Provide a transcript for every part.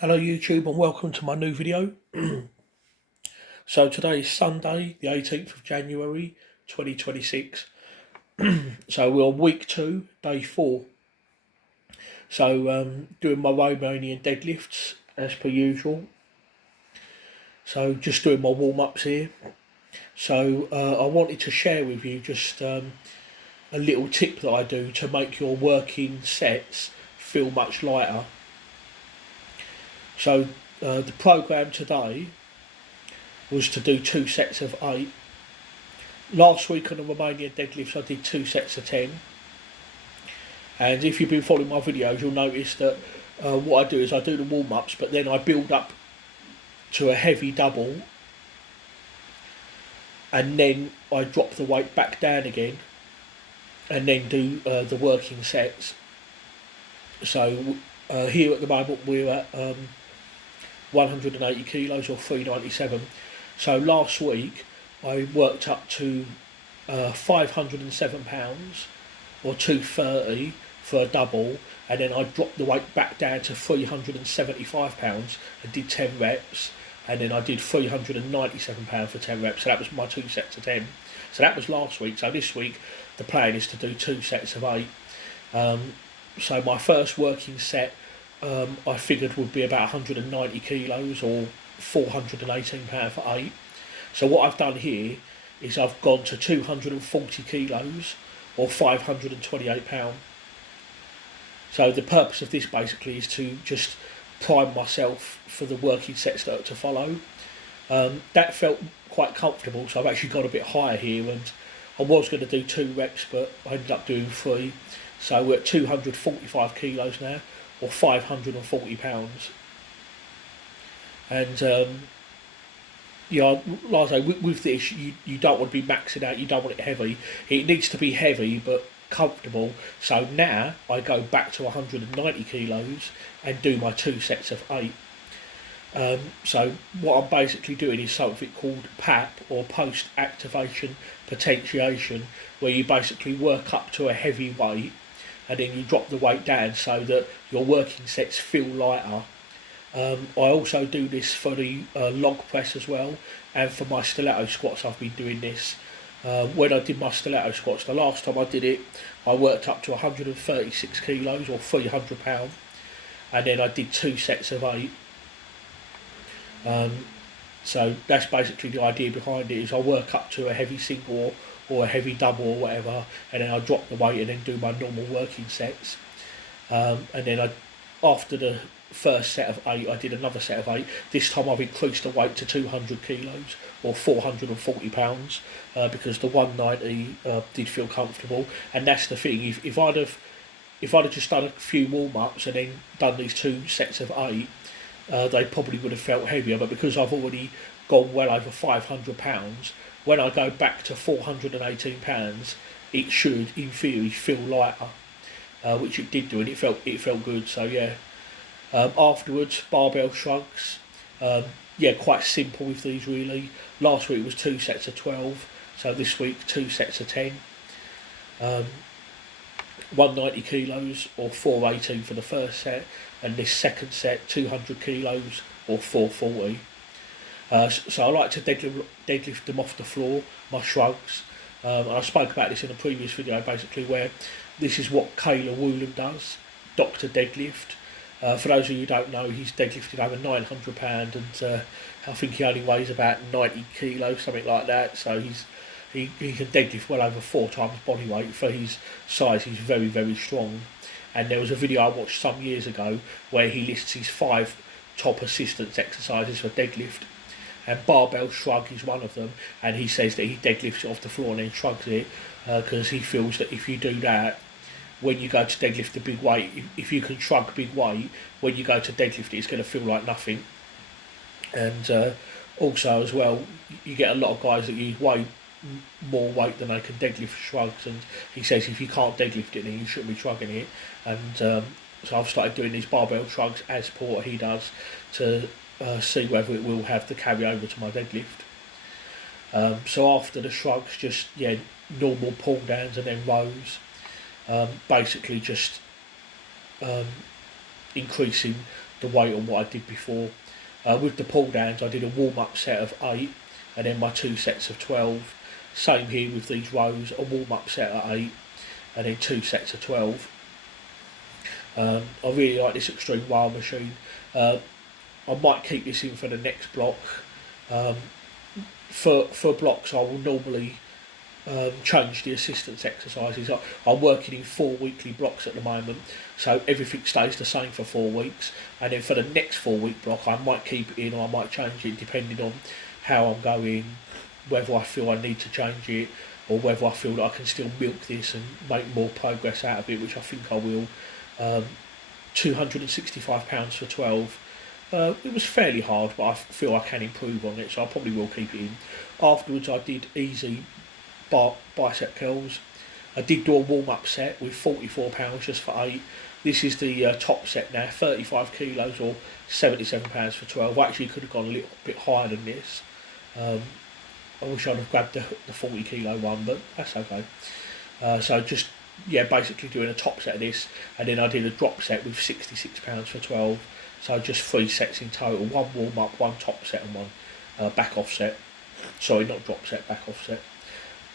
Hello YouTube and welcome to my new video. So today is Sunday the 18th of January 2026. So we're on week 2, day 4. So doing my Romanian deadlifts as per usual. So just doing my warm-ups here. So I wanted to share with you just a little tip that I do to make your working sets feel much lighter. So the program today was to do 2 sets of 8. Last week on the Romanian deadlifts I did 2 sets of 10, and if you've been following my videos you'll notice that what I do is I do the warm-ups but then I build up to a heavy double and then I drop the weight back down again and then do the working sets. So here at the moment we're at 180 kilos or 397. So last week I worked up to £507 or 230 for a double, and then I dropped the weight back down to £375 and did 10 reps, and then I did £397 for 10 reps. So that was my 2 sets of 10. So that was last week. So this week the plan is to do 2 sets of 8. So my first working set I figured would be about 190 kilos or £418 for 8. So what I've done here is I've gone to 240 kilos or £528. So the purpose of this basically is to just prime myself for the working sets that are to follow. That felt quite comfortable, so I've actually got a bit higher here, and I was going to do 2 reps but I ended up doing 3. So we're at 245 kilos now or £540. And yeah, like I say, with this, you don't want to be maxing out, you don't want it heavy. It needs to be heavy but comfortable. So now I go back to 190 kilos and do my 2 sets of 8. So what I'm basically doing is something called PAP or post activation potentiation, where you basically work up to a heavy weight and then you drop the weight down so that your working sets feel lighter. I also do this for the log press as well, and for my stiletto squats I've been doing this. When I did my stiletto squats, the last time I did it, I worked up to 136 kilos or £300, and then I did 2 sets of 8. So that's basically the idea behind it, is I work up to a heavy single or a heavy double or whatever, and then I drop the weight and then do my normal working sets. And then after the first set of 8 I did another set of 8. This time I've increased the weight to 200 kilos or £440 because the 190 did feel comfortable. And that's the thing, if I'd have just done a few warm-ups and then done these 2 sets of 8, they probably would have felt heavier, but because I've already gone well over £500, when I go back to £418 it should in theory feel lighter, which it did do, and it felt good. So yeah. Afterwards, barbell shrugs. Yeah, quite simple with these really. Last week was 2 sets of 12, so this week 2 sets of 10. 190 kilos or 418 for the first set, and this second set 200 kilos or 440. So I like to deadlift them off the floor, my shrugs. And I spoke about this in a previous video basically, where this is what Kayla Woolen does, Dr. Deadlift. For those of you who don't know, he's deadlifted over £900, and I think he only weighs about 90 kilos, something like that. So he can deadlift well over 4 times body weight. For his size, he's very, very strong. And there was a video I watched some years ago where he lists his 5 top assistance exercises for deadlift, and barbell shrug is one of them, and he says that he deadlifts it off the floor and then shrugs it, because he feels that if you do that, when you go to deadlift a big weight, if you can shrug big weight, when you go to deadlift it, it's going to feel like nothing. And also as well, you get a lot of guys that use way more weight than they can deadlift shrugs, and he says if you can't deadlift it then you shouldn't be shrugging it. And so I've started doing these barbell shrugs as per what he does, to see whether it will have the carry over to my deadlift. So after the shrugs, just normal pull downs and then rows. Basically just increasing the weight on what I did before. With the pull downs, I did a warm up set of 8, and then my 2 sets of 12. Same here with these rows, a warm up set of 8, and then 2 sets of 12. I really like this extreme row machine. I might keep this in for the next block. For blocks, I will normally change the assistance exercises. I'm working in 4 weekly blocks at the moment, so everything stays the same for 4 weeks. And then for the next 4-week block, I might keep it in or I might change it depending on how I'm going, whether I feel I need to change it or whether I feel that I can still milk this and make more progress out of it, which I think I will. £265 for 12. It was fairly hard, but I feel I can improve on it, so I probably will keep it in. Afterwards, I did easy bicep curls. I did do a warm-up set with £44 just for 8. This is the top set now, 35 kilos or £77 for 12. I actually could have gone a little bit higher than this. I wish I'd have grabbed the 40 kilo one, but that's okay. So just, basically doing a top set of this, and then I did a drop set with £66 for 12. So just 3 sets in total, 1 warm up, 1 top set and 1 back off set. Sorry, not drop set, back off set.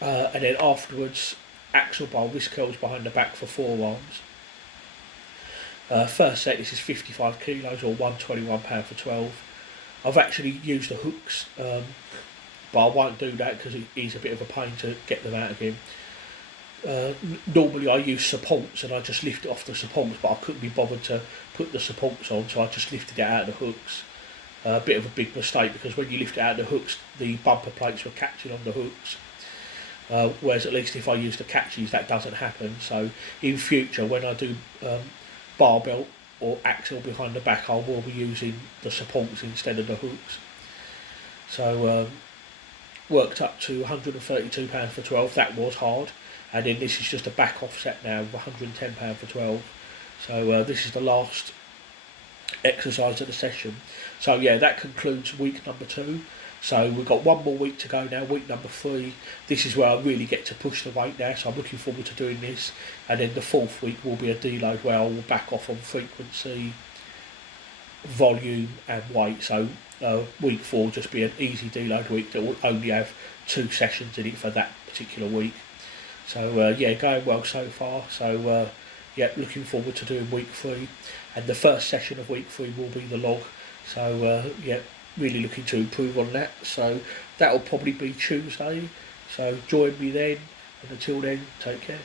And then afterwards, axle bowl. This curls behind the back for forearms. First set, this is 55 kilos or £121 for 12. I've actually used the hooks, but I won't do that because it is a bit of a pain to get them out again. Normally I use supports and I just lift it off the supports, but I couldn't be bothered to put the supports on, so I just lifted it out of the hooks. A bit of a big mistake, because when you lift it out of the hooks, the bumper plates were catching on the hooks. Whereas at least if I use the catches, that doesn't happen. So in future, when I do barbell or axle behind the back, I will be using the supports instead of the hooks. So worked up to £132 for 12. That was hard. And then this is just a back off set now of £110 for 12. So this is the last exercise of the session. So yeah, that concludes week number 2. So we've got 1 more week to go now, week number 3. This is where I really get to push the weight now, so I'm looking forward to doing this. And then the 4th week will be a deload where I will back off on frequency, volume and weight. So week 4 will just be an easy deload week that will only have 2 sessions in it for that particular week. So going well so far. So looking forward to doing week 3, and the first session of week 3 will be the log. So really looking to improve on that. So that will probably be Tuesday. So join me then, and until then, take care.